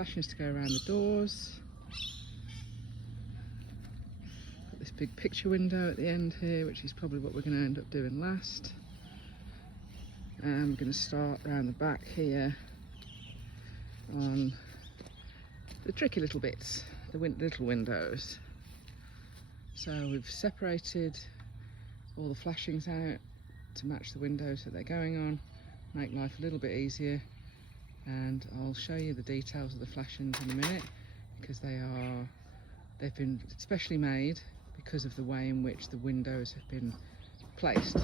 flashings to go around the doors. Got this big picture window at the end here, which is probably what we're going to end up doing last. And we're going to start around the back here on the tricky little bits, the little windows. So we've separated all the flashings out to match the windows that they're going on, make life a little bit easier, and I'll show you the details of the flashings in a minute, because they've been specially made because of the way in which the windows have been placed.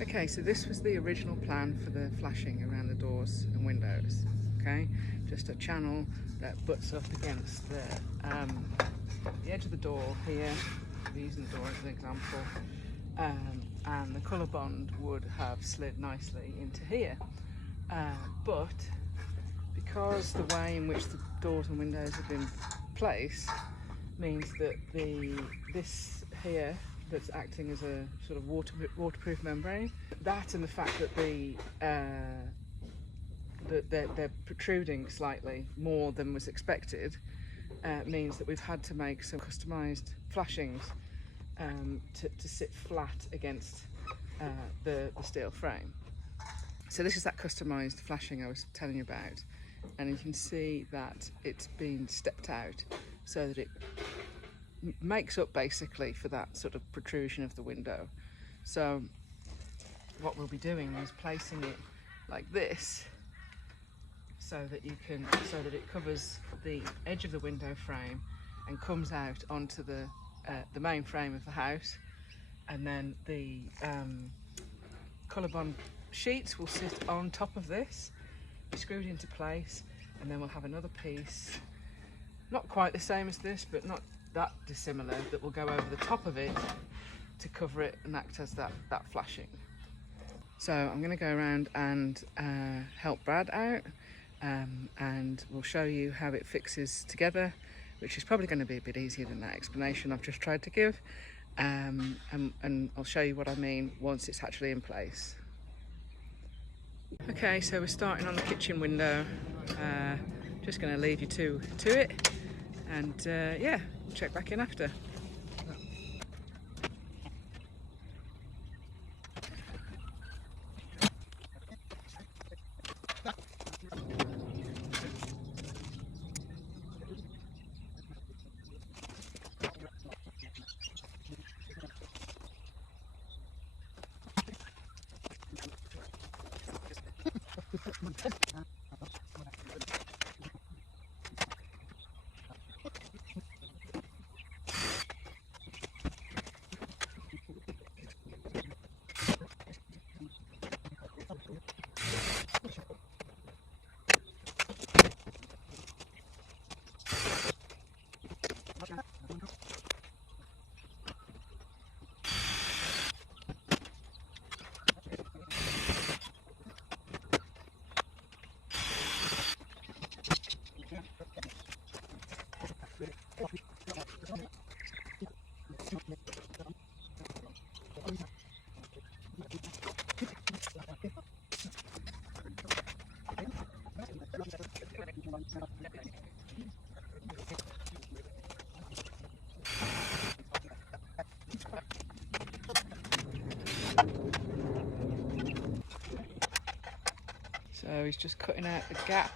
Okay, so this was the original plan for the flashing around the doors and windows. Okay, just a channel that butts up against the edge of the door here. We're using the door as an example, and the colour bond would have slid nicely into here. But because the way in which the doors and windows have been placed means that this here that's acting as a sort of waterproof membrane, that and the fact that they're protruding slightly more than was expected, means that we've had to make some customised flashings to sit flat against the steel frame. So this is that customised flashing I was telling you about, and you can see that it's been stepped out so that it makes up basically for that sort of protrusion of the window. So what we'll be doing is placing it like this, so that it covers the edge of the window frame and comes out onto the main frame of the house, and then the colour bond sheets will sit on top of this, be screwed into place, and then we'll have another piece, not quite the same as this, but not that dissimilar, that will go over the top of it to cover it and act as that flashing. So I'm going to go around and help Brad out, and we'll show you how it fixes together, which is probably going to be a bit easier than that explanation I've just tried to give, and I'll show you what I mean once it's actually in place. Okay, so we're starting on the kitchen window. Just going to leave you to it, and yeah, check back in after. So he's just cutting out the gap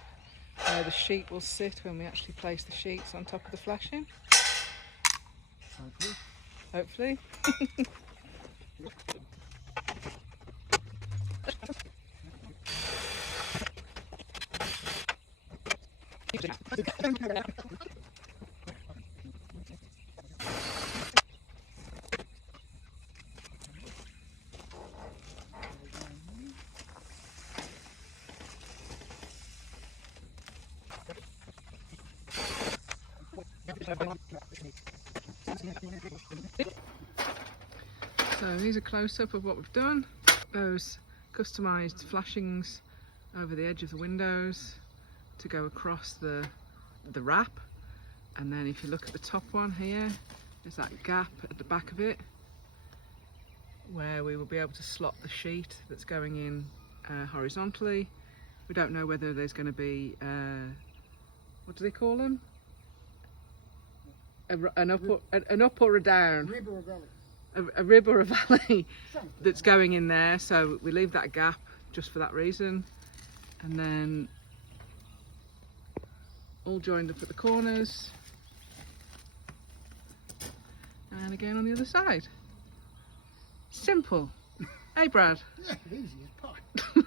where the sheet will sit when we actually place the sheets on top of the flashing. Hopefully. So here's a close-up of what we've done. Those customised flashings over the edge of the windows to go across the wrap, and then if you look at the top one here, there's that gap at the back of it where we will be able to slot the sheet that's going in horizontally. We don't know whether there's going to be what do they call them? An up or a down? Rib or a valley. A rib or a valley Something that's like going in there, so we leave that gap just for that reason. And then all joined up at the corners, and again on the other side. Simple. Hey Brad? that. Yeah, easy as pie.